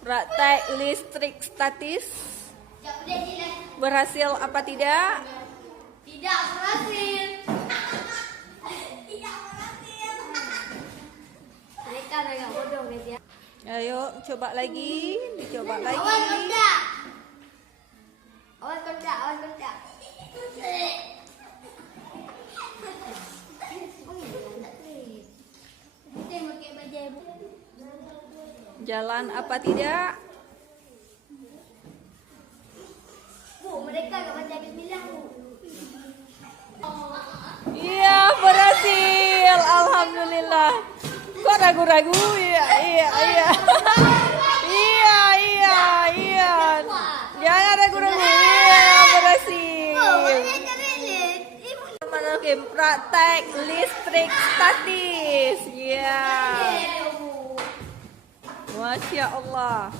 Praktek listrik statis berhasil apa tidak? Tidak berhasil. Tidak berhasil. Mereka agak bodoh guys ya. Ayo coba lagi, dicoba lagi. Awas kontak. Awas kontak, awas kontak. Jalan apa tidak? Bu, mereka enggak baca bismillah, Bu. Iya, berhasil. Alhamdulillah. Kok ragu-ragu? Iya. Iya. Jangan ragu-ragu. Iya, berhasil. Teman-teman, praktek listrik statis. Iya. Masya Allah.